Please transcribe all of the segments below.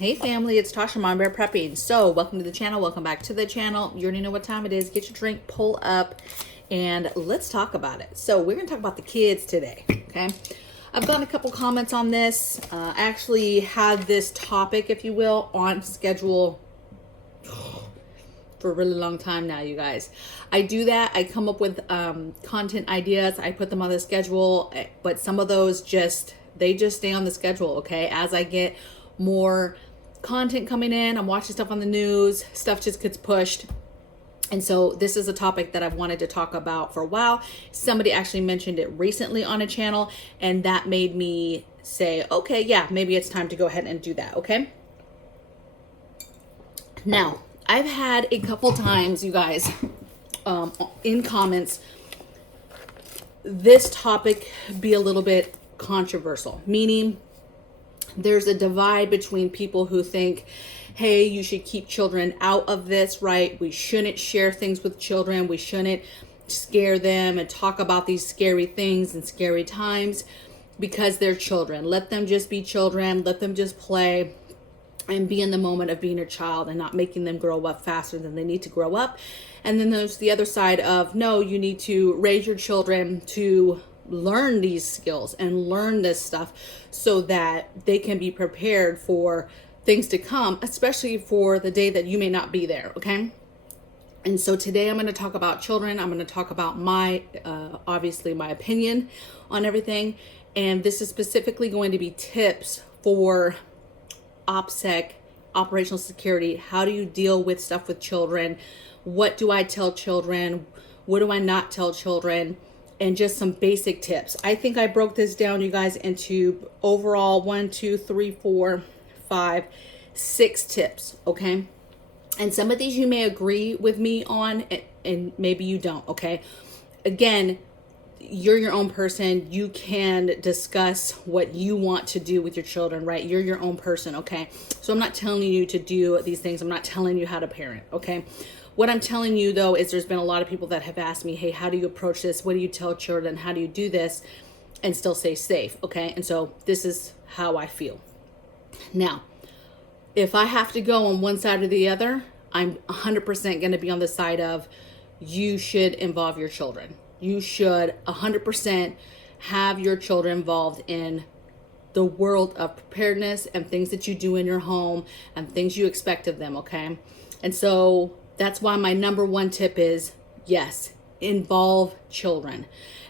Hey family, it's Tasha, MamabearPrepping. So welcome to the channel, welcome back to the channel. You already know what time it is. Get your drink, pull up, and let's talk about it. So we're gonna talk about the kids today, okay? I've gotten a couple comments on this. I actually had this topic, if you will, on schedule for a really long time now, you guys. I do that. I come up with content ideas. I put them on the schedule, but some of those they just stay on the schedule, okay? As I get more content coming in, I'm watching stuff on the news, stuff just gets pushed. And so this is a topic that I've wanted to talk about for a while. Somebody actually mentioned it recently on a channel, and that made me say, okay, yeah, maybe it's time to go ahead and do that, okay? Now, I've had a couple times, you guys, in comments, this topic be a little bit controversial, meaning there's a divide between people who think, hey, you should keep children out of this, right? We shouldn't share things with children. We shouldn't scare them and talk about these scary things and scary times because they're children. Let them just be children. Let them just play and be in the moment of being a child and not making them grow up faster than they need to grow up. And then there's the other side of, no, you need to raise your children to learn these skills and learn this stuff so that they can be prepared for things to come, especially for the day that you may not be there, okay? And so today I'm going to talk about children. I'm going to talk about my, obviously my opinion on everything. And this is specifically going to be tips for OPSEC, operational security. How do you deal with stuff with children? What do I tell children? What do I not tell children? And just some basic tips. I think I broke this down, you guys, into overall 1, 2, 3, 4, 5, 6 tips, okay? And some of these you may agree with me on, and maybe you don't, okay? Again, you're your own person. You can discuss what you want to do with your children, right? You're your own person, okay? So I'm not telling you to do these things. I'm not telling you how to parent, okay? What I'm telling you, though, is there's been a lot of people that have asked me, hey, how do you approach this? What do you tell children? How do you do this and still stay safe, okay? And so this is how I feel. Now, if I have to go on one side or the other, I'm 100% going to be on the side of you should involve your children. You should 100% have your children involved in the world of preparedness and things that you do in your home and things you expect of them, okay? And so that's why my number one tip is, yes, involve children.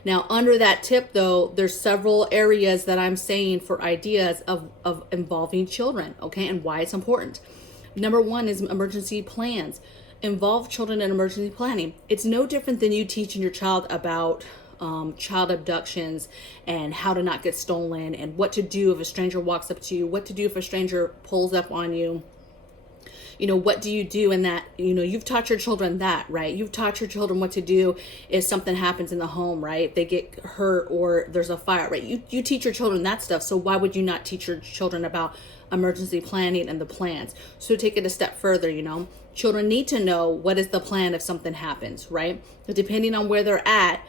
Now, under that tip, though, there's several areas that I'm saying for ideas of involving children, okay, and why it's important. Number one is emergency plans. Involve children in emergency planning. It's no different than you teaching your child about child abductions and how to not get stolen and what to do if a stranger walks up to you, what to do if a stranger pulls up on you. You know, what do you do in that? You know, you've taught your children that, right? You've taught your children what to do if something happens in the home, right? They get hurt or there's a fire, right? You teach your children that stuff. So why would you not teach your children about emergency planning and the plans? So take it a step further, you know. Children need to know what is the plan if something happens, right? But depending on where they're at,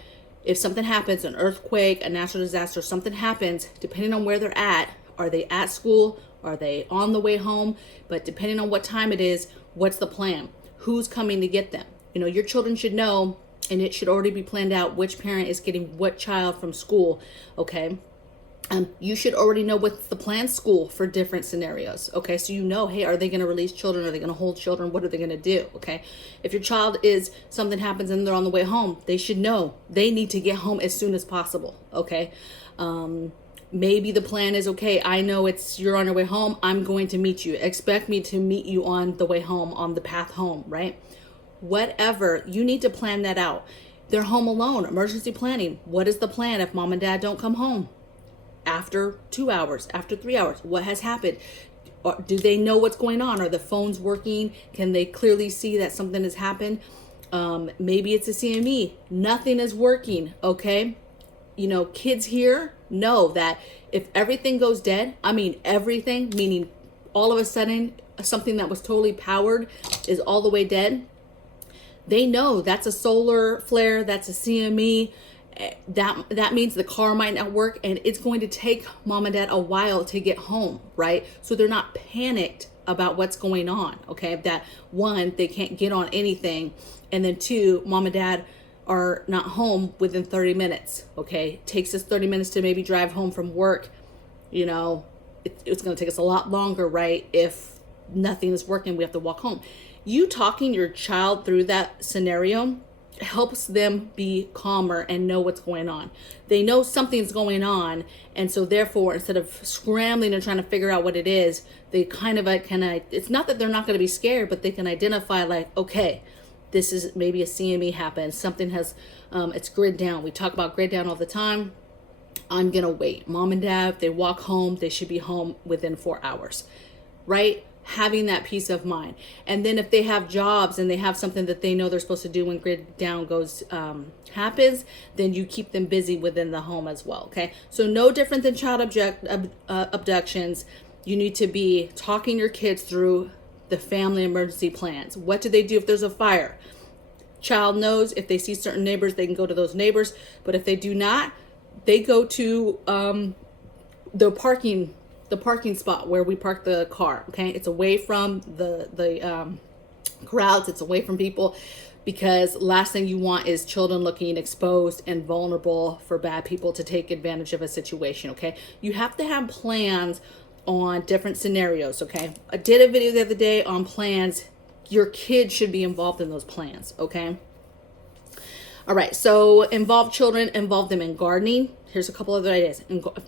if something happens, an earthquake, a natural disaster, something happens, depending on where they're at, are they at school? Are they on the way home? But depending on what time it is, what's the plan? Who's coming to get them? You know, your children should know, and it should already be planned out which parent is getting what child from school, okay? You should already know what's the planned school for different scenarios, okay? So you know, hey, are they going to release children? Are they going to hold children? What are they going to do, okay? If your child something happens and they're on the way home, they should know they need to get home as soon as possible, okay? Maybe the plan is, okay, I know you're on your way home. I'm going to meet you. Expect me to meet you on the way home, on the path home, right? Whatever, you need to plan that out. They're home alone, emergency planning. What is the plan if mom and dad don't come home? After 2 hours, after 3 hours, what has happened? Do they know what's going on? Are the phones working? Can they clearly see that something has happened? Maybe it's a CME. Nothing is working, okay? You know, kids here know that if everything goes dead, I mean everything, meaning all of a sudden something that was totally powered is all the way dead, they know that's a solar flare, that's a CME. That means the car might not work and it's going to take mom and dad a while to get home, right? So they're not panicked about what's going on, okay? That one, they can't get on anything, and then two, mom and dad are not home within 30 minutes, okay? It takes us 30 minutes to maybe drive home from work. You know, it's going to take us a lot longer, right? If nothing is working, we have to walk home. You talking your child through that scenario helps them be calmer and know what's going on. They know something's going on, and so therefore, instead of scrambling and trying to figure out what it is, they kind of it's not that they're not going to be scared, but they can identify, like, okay, this is maybe a CME happened. Something has, it's grid down. We talk about grid down all the time. I'm going to wait. Mom and dad, if they walk home, they should be home within 4 hours, right? Having that peace of mind. And then if they have jobs and they have something that they know they're supposed to do when grid down happens, then you keep them busy within the home as well, okay? So no different than child abductions. You need to be talking your kids through the family emergency plans. What do they do if there's a fire? Child knows if they see certain neighbors, they can go to those neighbors. But if they do not, they go to the parking spot where we park the car, okay? It's away from the crowds. It's away from people, because last thing you want is children looking exposed and vulnerable for bad people to take advantage of a situation, okay? You have to have plans on different scenarios, okay? I did a video the other day on plans. Your kid should be involved in those plans, okay? All right, so involve children, involve them in gardening. Here's a couple other ideas.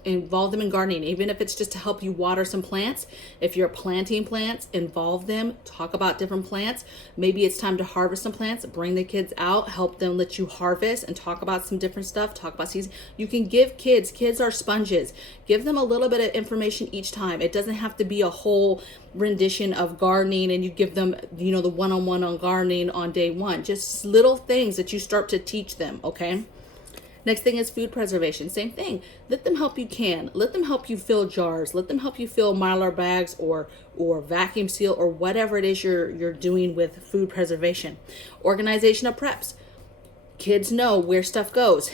Involve them in gardening, even if it's just to help you water some plants. If you're planting plants, involve them. Talk about different plants. Maybe it's time to harvest some plants. Bring the kids out, help them let you harvest, and talk about some different stuff. Talk about seasons. You can give kids are sponges. Give them a little bit of information each time. It doesn't have to be a whole rendition of gardening and you give them, the one-on-one on gardening on day one. Just little things that you start to teach them, okay? Next thing is food preservation. Same thing. Let them help you can. Let them help you fill jars. Let them help you fill Mylar bags or vacuum seal or whatever it is you're doing with food preservation. Organization of preps. Kids know where stuff goes.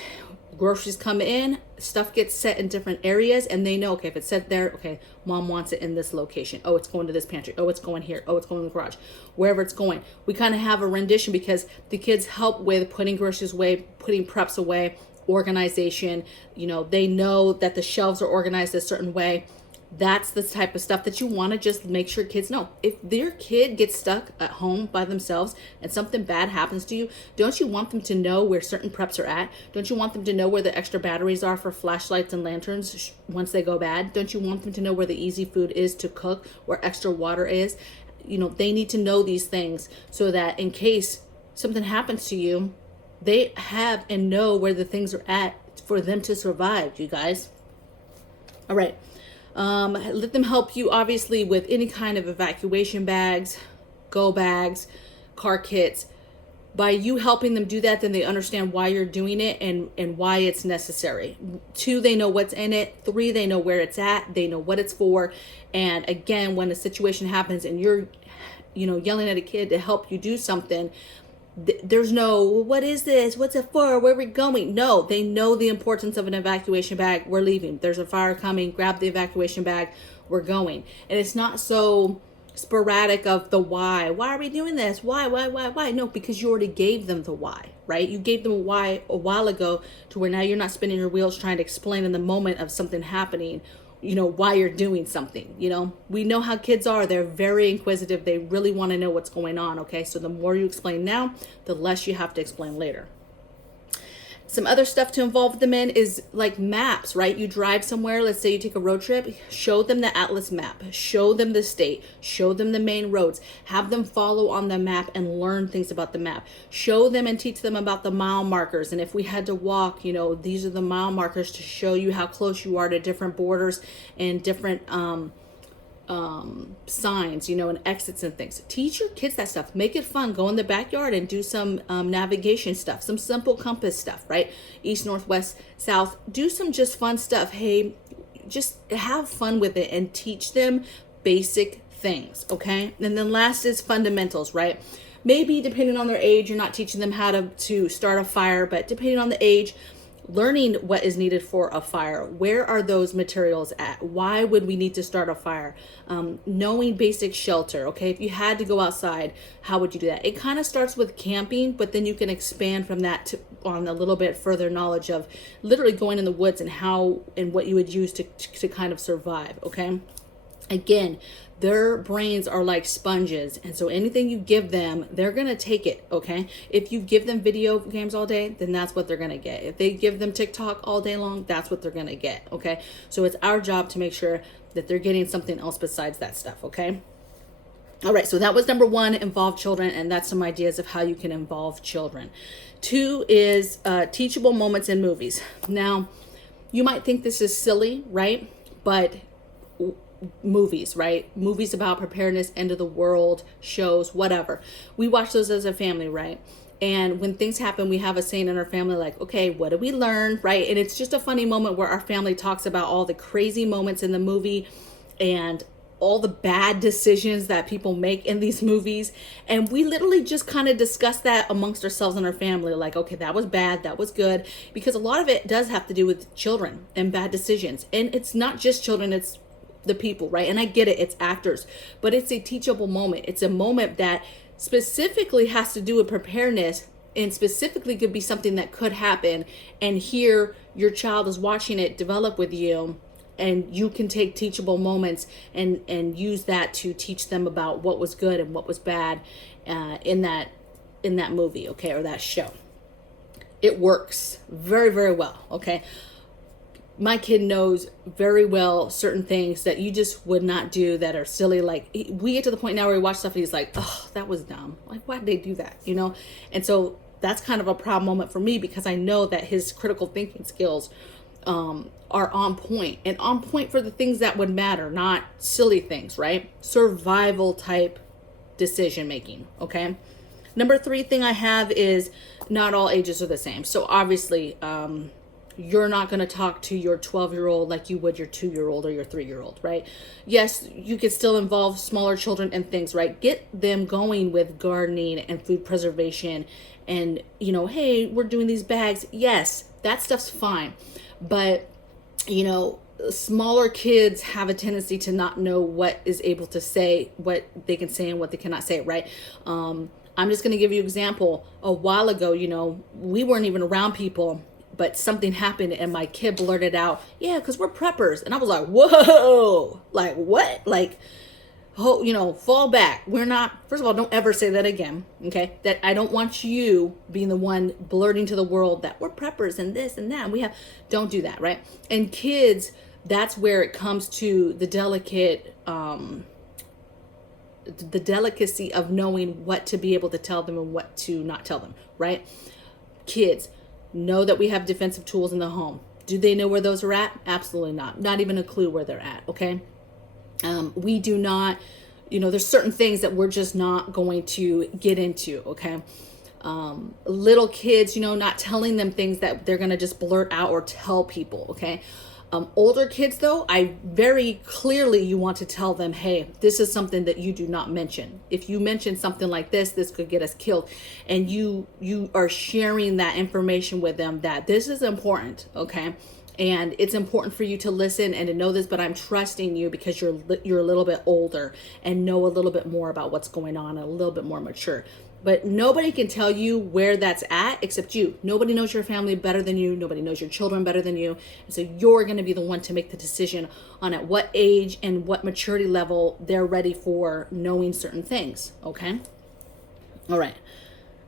Groceries come in, stuff gets set in different areas, and they know, okay, if it's set there, okay, mom wants it in this location. Oh, it's going to this pantry. Oh, it's going here. Oh, it's going to the garage. Wherever it's going. We kind of have a rendition because the kids help with putting groceries away, putting preps away, organization. They know that the shelves are organized a certain way. That's the type of stuff that you want to just make sure kids know. If their kid gets stuck at home by themselves and something bad happens to you, don't you want them to know where certain preps are at? Don't you want them to know where the extra batteries are for flashlights and lanterns once they go bad? Don't you want them to know where the easy food is to cook, where extra water is? They need to know these things so that in case something happens to you, they have and know where the things are at for them to survive, you guys. All right. Let them help you, obviously, with any kind of evacuation bags, go bags, car kits. By you helping them do that, then they understand why you're doing it and why it's necessary. 2, they know what's in it. 3, they know where it's at. They know what it's for. And again, when a situation happens and you're, yelling at a kid to help you do something, there's no, what is this? What's it for? Where are we going? No, they know the importance of an evacuation bag. We're leaving. There's a fire coming. Grab the evacuation bag. We're going. And it's not so sporadic of the why. Why are we doing this? Why? No, because you already gave them the why, right? You gave them a why a while ago to where now you're not spinning your wheels trying to explain in the moment of something happening, why you're doing something. We know how kids are. They're very inquisitive. They really want to know what's going on, okay? So the more you explain now, the less you have to explain later. Some other stuff to involve them in is like maps, right? You drive somewhere, let's say you take a road trip, show them the atlas map, show them the state, show them the main roads, have them follow on the map and learn things about the map. Show them and teach them about the mile markers. And if we had to walk, these are the mile markers to show you how close you are to different borders and different signs, and exits and things. Teach your kids that stuff. Make it fun. Go in the backyard and do some navigation stuff, some simple compass stuff, right? East, north, west, south. Do some just fun stuff. Hey, just have fun with it and teach them basic things, okay? And then last is fundamentals, right? Maybe depending on their age, you're not teaching them how to start a fire, but depending on the age, learning what is needed for a fire. Where are those materials at? Why would we need to start a fire? Knowing basic shelter. Okay, if you had to go outside, how would you do that? It kind of starts with camping, but then you can expand from that to on a little bit further knowledge of literally going in the woods and how and what you would use to kind of survive. Okay, again, their brains are like sponges, and so anything you give them, they're gonna take it. Okay, if you give them video games all day, then that's what they're gonna get. If they give them TikTok all day long, that's what they're gonna get. Okay, so it's our job to make sure that they're getting something else besides that stuff. Okay, all right, so that was number one, involve children, and that's some ideas of how you can involve children. Two is teachable moments in movies. Now, you might think this is silly, right? But movies, right? Movies about preparedness, end of the world, shows, whatever. We watch those as a family, right? And when things happen, we have a saying in our family like, okay, what did we learn, right? And it's just a funny moment where our family talks about all the crazy moments in the movie and all the bad decisions that people make in these movies. And we literally just kind of discuss that amongst ourselves and our family. Like, okay, that was bad, that was good. Because a lot of it does have to do with children and bad decisions. And it's not just children, it's the people, right? And I get it, it's actors, but it's a teachable moment. It's a moment that specifically has to do with preparedness, and specifically could be something that could happen. And here your child is watching it develop with you, and you can take teachable moments and use that to teach them about what was good and what was bad in that movie, okay, or that show. It works very, very well, okay? My kid knows very well certain things that you just would not do that are silly. Like, we get to the point now where we watch stuff and he's like, oh, that was dumb. Like, why did they do that? You know? And so that's kind of a proud moment for me, because I know that his critical thinking skills are on point, and on point for the things that would matter, not silly things, right? Survival type decision making, okay? Number three thing I have is not all ages are the same. So obviously, you're not going to talk to your 12-year-old like you would your 2-year-old or your 3-year-old, right? Yes, you could still involve smaller children and things, right? Get them going with gardening and food preservation and, you know, hey, we're doing these bags. Yes, that stuff's fine. But, you know, smaller kids have a tendency to not know what is able to say, what they can say and what they cannot say, right? I'm just going to give you an example. A while ago, you know, we weren't even around people, but something happened and my kid blurted out, yeah, because we're preppers. And I was like, whoa, like what? Like, oh, you know, fall back. We're not, first of all, don't ever say that again, okay? That I don't want you being the one blurting to the world that we're preppers and this and that. And we have, don't do that, right? And kids, that's where it comes to the delicacy of knowing what to be able to tell them and what to not tell them, right? Kids, know that we have defensive tools in the home. Do they know where those are at? Absolutely not. Not even a clue where they're at, okay? We do not, you know, there's certain things that we're just not going to get into, okay? Little kids, you know, not telling them things that they're going to just blurt out or tell people, okay? Older kids, though, I very clearly you want to tell them, hey, this is something that you do not mention. If you mention something like this could get us killed. And you are sharing that information with them that this is important, okay? And it's important for you to listen and to know this, but I'm trusting you because you're a little bit older and know a little bit more about what's going on and a little bit more mature. But nobody can tell you where that's at except you. Nobody knows your family better than you. Nobody knows your children better than you. And so you're going to be the one to make the decision on at what age and what maturity level they're ready for knowing certain things. Okay? All right.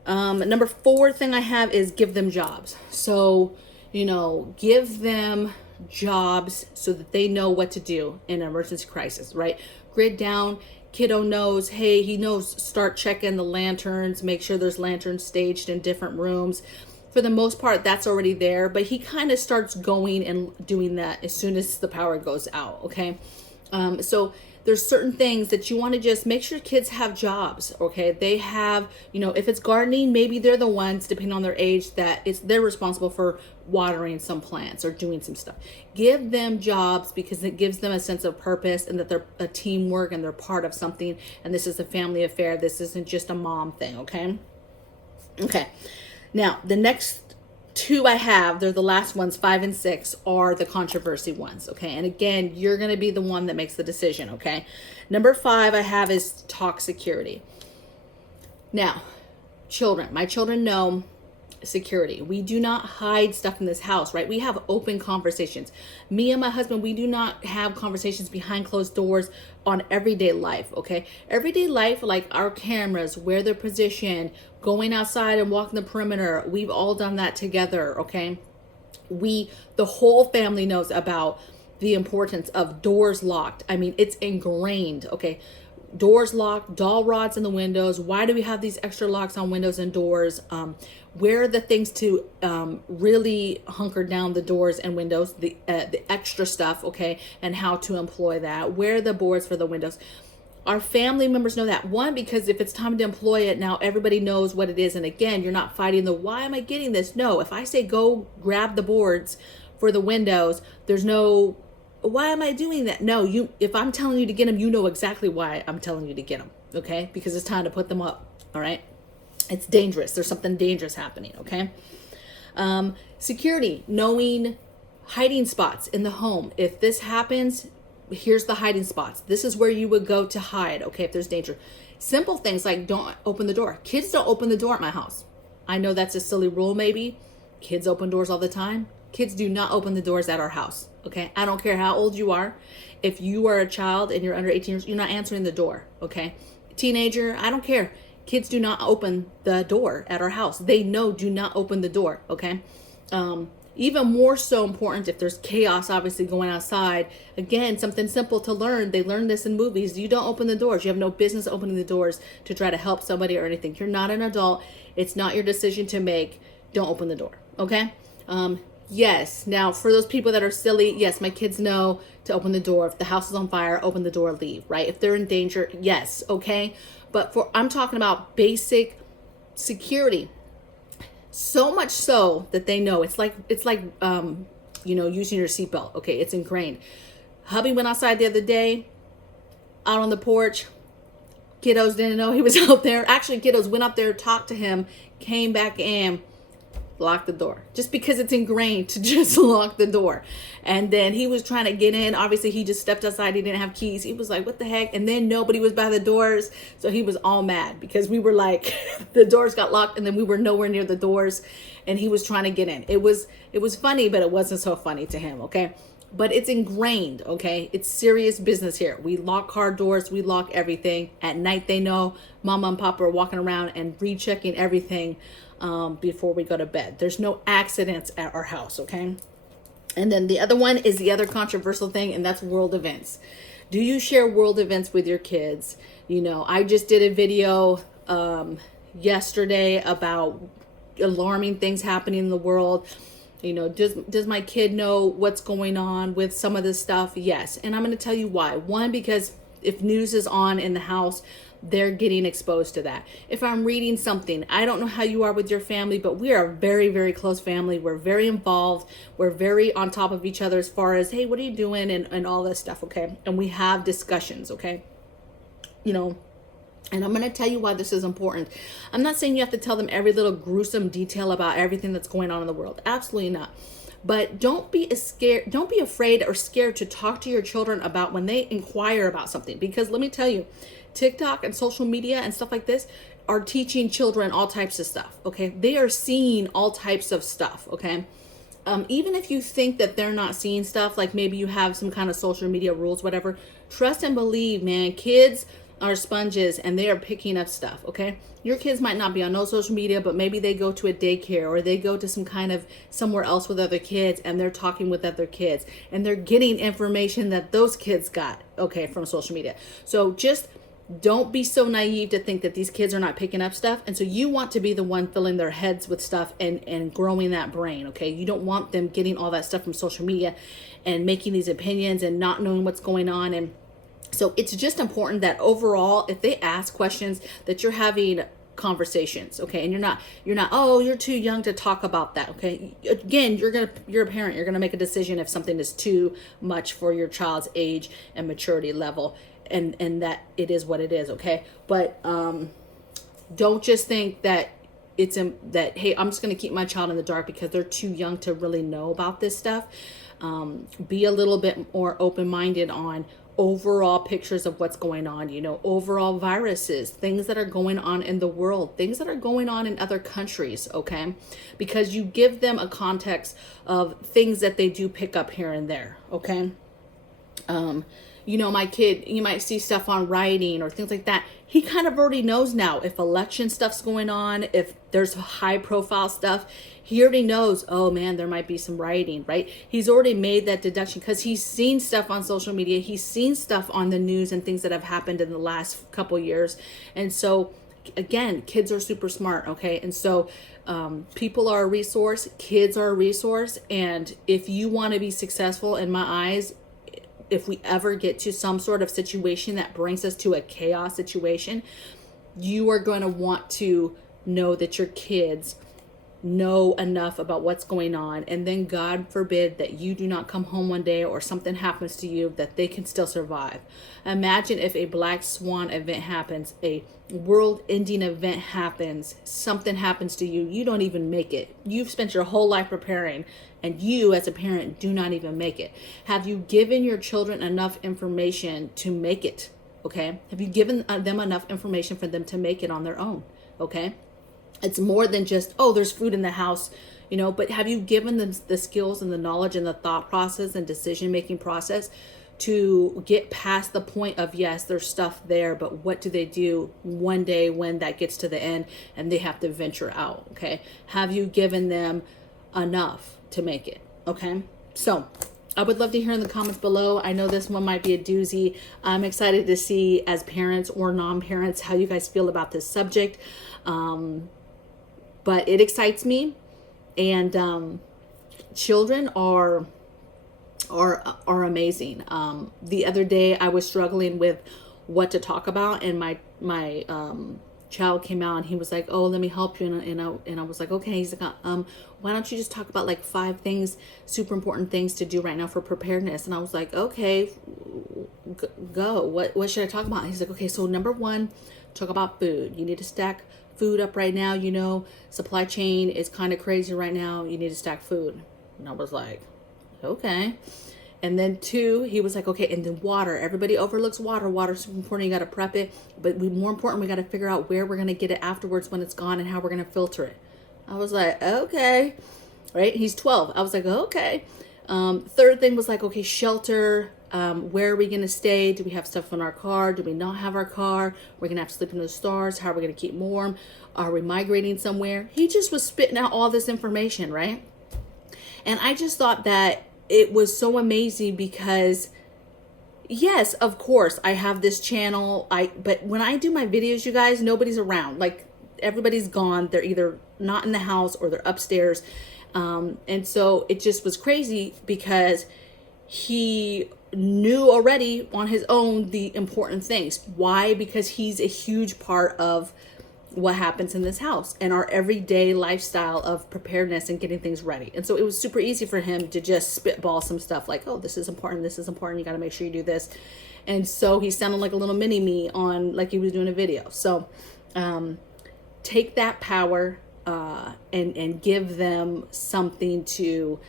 Number 4 thing I have is give them jobs. So, you know, give them jobs so that they know what to do in an emergency crisis, right? Grid down. Kiddo knows, hey, he knows, start checking the lanterns, make sure there's lanterns staged in different rooms. For the most part, that's already there, but he kind of starts going and doing that as soon as the power goes out, okay? So there's certain things that you want to just make sure kids have jobs, okay? They have, you know, if it's gardening, maybe they're the ones, depending on their age, that they're responsible for watering some plants or doing some stuff. Give them jobs because it gives them a sense of purpose and that they're a teamwork and they're part of something. And this is a family affair. This isn't just a mom thing, okay? Okay. Now, the next two I have, they're the last ones, 5 and 6, are the controversy ones, okay? And again, you're going to be the one that makes the decision, okay? Number 5 I have is talk security. Now, children, my children know security. We do not hide stuff in this house, right? We have open conversations. Me and my husband, we do not have conversations behind closed doors on everyday life, okay? Everyday life, like our cameras, where they're positioned, going outside and walking the perimeter, we've all done that together, okay? The whole family knows about the importance of doors locked. I mean, it's ingrained, okay? Doors locked, dowel rods in the windows. Why do we have these extra locks on windows and doors? Where are the things to really hunker down the doors and windows, the extra stuff, okay, and how to employ that? Where are the boards for the windows? Our family members know that. One, because if it's time to employ it, now everybody knows what it is. And again, you're not fighting the, why am I getting this? No, if I say go grab the boards for the windows, there's no, why am I doing that? No, if I'm telling you to get them, you know exactly why I'm telling you to get them, okay? Because it's time to put them up, all right? It's dangerous. There's something dangerous happening, okay? Security, knowing hiding spots in the home. If this happens, here's the hiding spots. This is where you would go to hide, okay, if there's danger. Simple things like don't open the door. Kids don't open the door at my house. I know that's a silly rule maybe. Kids open doors all the time. Kids do not open the doors at our house, okay? I don't care how old you are. If you are a child and you're under 18 years, you're not answering the door, okay? Teenager, I don't care. Kids do not open the door at our house. They know, do not open the door, okay? Even more so important if there's chaos obviously going outside. Again, something simple to learn. They learn this in movies. You don't open the doors. You have no business opening the doors to try to help somebody or anything. You're not an adult. It's not your decision to make. Don't open the door, okay? Yes, now for those people that are silly, yes, my kids know to open the door. If the house is on fire, open the door, leave, right? If they're in danger, yes, okay? But I'm talking about basic security. So much so that they know. It's like using your seatbelt. Okay, it's ingrained. Hubby went outside the other day, out on the porch. Kiddos didn't know he was out there. Actually, kiddos went up there, talked to him, came back in, locked the door. Just because it's ingrained to just lock the door. And then he was trying to get in. Obviously, he just stepped outside. He didn't have keys. He was like, what the heck? And then nobody was by the doors. So he was all mad because we were like, the doors got locked and then we were nowhere near the doors and he was trying to get in. It was funny, but it wasn't so funny to him, okay? But it's ingrained, okay? It's serious business here. We lock car doors. We lock everything. At night, they know Mama and Papa are walking around and rechecking everything before we go to bed. There's no accidents at our house, okay? And then the other one is the other controversial thing, and that's world events. Do you share world events with your kids? You know, I just did a video yesterday about alarming things happening in the world. You know, does my kid know what's going on with some of this stuff? Yes. And I'm going to tell you why. One, because if news is on in the house, they're getting exposed to that. If I'm reading something, I don't know how you are with your family, but we are a very, very close family. We're very involved. We're very on top of each other as far as, hey, what are you doing? And all this stuff, okay? And we have discussions, okay? You know, and I'm going to tell you why this is important. I'm not saying you have to tell them every little gruesome detail about everything that's going on in the world. Absolutely not. But don't be afraid or scared to talk to your children about when they inquire about something. Because let me tell you, TikTok and social media and stuff like this are teaching children all types of stuff, okay? They are seeing all types of stuff, okay? Even if you think that they're not seeing stuff, like maybe you have some kind of social media rules, whatever, trust and believe, man. Kids are sponges and they are picking up stuff, okay? Your kids might not be on no social media, but maybe they go to a daycare or they go to some kind of somewhere else with other kids and they're talking with other kids and they're getting information that those kids got, okay, from social media. So just don't be so naive to think that these kids are not picking up stuff. And so you want to be the one filling their heads with stuff and growing that brain, okay? You don't want them getting all that stuff from social media and making these opinions and not knowing what's going on. And so it's just important that overall, if they ask questions, that you're having conversations, okay? And you're not, oh, you're too young to talk about that, okay? Again, you're a parent. You're going to make a decision if something is too much for your child's age and maturity level. And that it is what it is, okay? But don't just think that it's that, hey, I'm just going to keep my child in the dark because they're too young to really know about this stuff. Be a little bit more open-minded on overall pictures of what's going on, you know, overall viruses, things that are going on in the world, things that are going on in other countries, okay? Because you give them a context of things that they do pick up here and there, okay? You know, my kid, you might see stuff on writing or things like that. He kind of already knows now if election stuff's going on, if there's high profile stuff, he already knows, oh man, there might be some rioting, right? He's already made that deduction because he's seen stuff on social media. He's seen stuff on the news and things that have happened in the last couple years. And so again, kids are super smart, okay? And so people are a resource, kids are a resource. And if you want to be successful, in my eyes, if we ever get to some sort of situation that brings us to a chaos situation, you are going to want to know that your kids know enough about what's going on, and then God forbid that you do not come home one day or something happens to you, that they can still survive. Imagine if a black swan event happens, a world-ending event happens, something happens to you, you don't even make it. You've spent your whole life preparing, and you as a parent do not even make it. Have you given your children enough information to make it? Okay? Have you given them enough information for them to make it on their own? Okay? It's more than just, oh, there's food in the house, you know, but have you given them the skills and the knowledge and the thought process and decision-making process to get past the point of, yes, there's stuff there, but what do they do one day when that gets to the end and they have to venture out, okay? Have you given them enough to make it, okay? So I would love to hear in the comments below. I know this one might be a doozy. I'm excited to see, as parents or non-parents, how you guys feel about this subject. But it excites me, and children are amazing. The other day I was struggling with what to talk about, and my child came out and he was like, oh, let me help you, and I was like, okay. He's like, why don't you just talk about like 5 things, super important things to do right now for preparedness? And I was like, okay, go. What should I talk about? He's like, okay, so number 1, talk about food. You need to stack food up right now. You know, supply chain is kind of crazy right now. You need to stack food. And I was like, okay. And then 2, he was like, okay, and then water. Everybody overlooks water. Water's super important. You got to prep it. But more important, we got to figure out where we're going to get it afterwards when it's gone and how we're going to filter it. I was like, okay. Right? He's 12. I was like, okay. 3rd thing was like, okay, shelter. Where are we going to stay? Do we have stuff in our car? Do we not have our car? We're going to have to sleep in the stars. How are we going to keep warm? Are we migrating somewhere? He just was spitting out all this information, right? And I just thought that it was so amazing because, yes, of course, I have this channel. But when I do my videos, you guys, nobody's around. Like, everybody's gone. They're either not in the house or they're upstairs. And so it just was crazy because he knew already on his own the important things. Why? Because he's a huge part of what happens in this house and our everyday lifestyle of preparedness and getting things ready. And so it was super easy for him to just spitball some stuff like, oh, this is important, you got to make sure you do this. And so he sounded like a little mini me on, like he was doing a video. So take that power and give them something to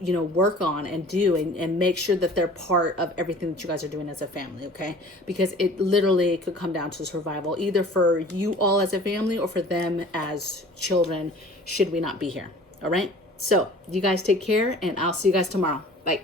work on and do, and make sure that they're part of everything that you guys are doing as a family, okay? Because it literally could come down to survival, either for you all as a family or for them as children, should we not be here, all right? So you guys take care, and I'll see you guys tomorrow. Bye.